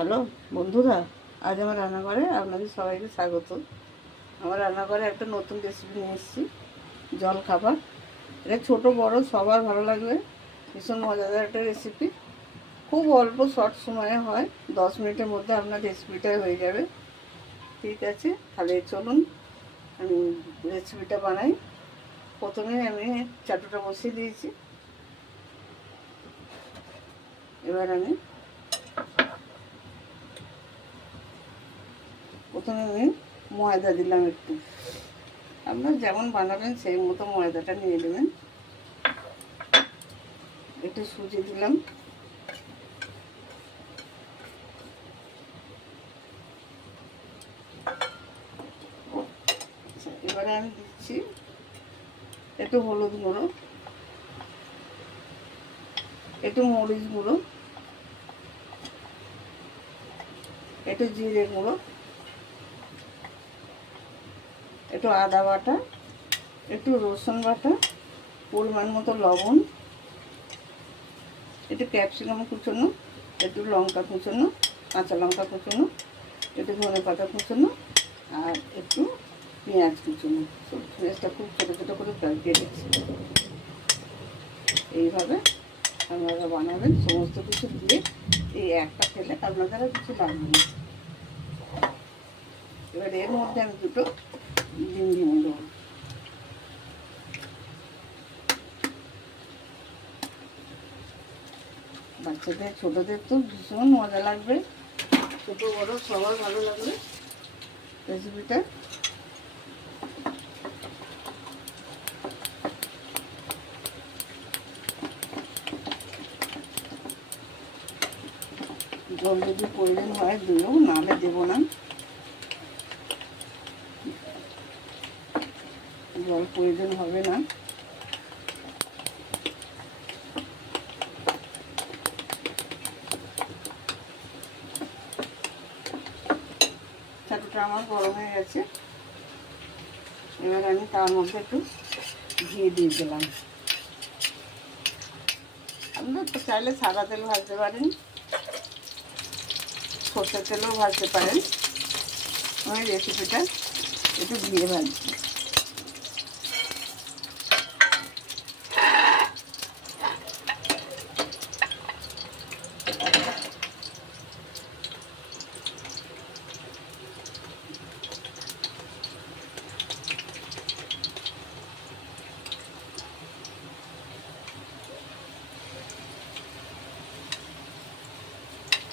Hello বন্ধুরা, আজ আমার রান্নাঘরে আপনাদের সবাইকে স্বাগত। আমার রান্নাঘরে একটা নতুন রেসিপি নিয়ে এসেছি, জল খাবার। এটা ছোট বড় সবার ভালো লাগবে, ভীষণ মজাদার একটা রেসিপি। খুব অল্প শর্ট সময়ে হয়, 10 মিনিটের মধ্যে আপনার রেসিপিটা হয়ে যাবে। ঠিক আছে, তাহলে চলুন আমি রেসিপিটা বানাই। প্রথমে আমি চাটুটা বসিয়ে দিয়েছি। এবার আমি প্রথমে ময়দা দিলাম একটু। আপনারা যেমন বানাবেন সেই মতো ময়দাটা নিয়ে নেবেন। একটু সুজি দিলাম, এবারে আমি দিচ্ছি একটু হলুদ গুঁড়ো, একটু মরিচ গুঁড়ো, একটু জিরে গুঁড়ো, একটু আদা বাটা, একটু রসুন বাটা, পরিমাণ মতো লবণ, একটু ক্যাপসিকাম কুচোনো, একটু লঙ্কা কুচোনো, কাঁচা লঙ্কা কুচোনো, একটু ধনে পাতা কুচোনো, আর একটু পেঁয়াজ কুচোনো। পেঁয়াজটা খুব ছোটো ছোটো করে কেটেছি। এইভাবে আপনারা বানাবেন, সমস্ত কিছু দিয়ে। এই একটা খেলে আপনাদের আর কিছু লাগবে না। এবার এর মধ্যে আমি দুটো ডিম দিয়ে দেবো। বাচ্চাদের ছোটোদের তো ভীষণ মজা লাগবে, ছোটো বড়ো সবার ভালো লাগবে রেসিপিটা। জল যদি প্রয়োজন হয় দিও, নাহলে দেবো না। জল প্রয়োজন হবে না। চাটুটা আমার গরম হয়ে গেছে। এবার আমি তার মধ্যে একটু ঘি দিয়ে দিলাম। আপনারা তো চাইলে সাদা তেল ভাজতে পারেন, সর্ষের তেলও ভাজতে পারেন। আমি রেসিপিটা একটু ঘিয়ে ভাজছি।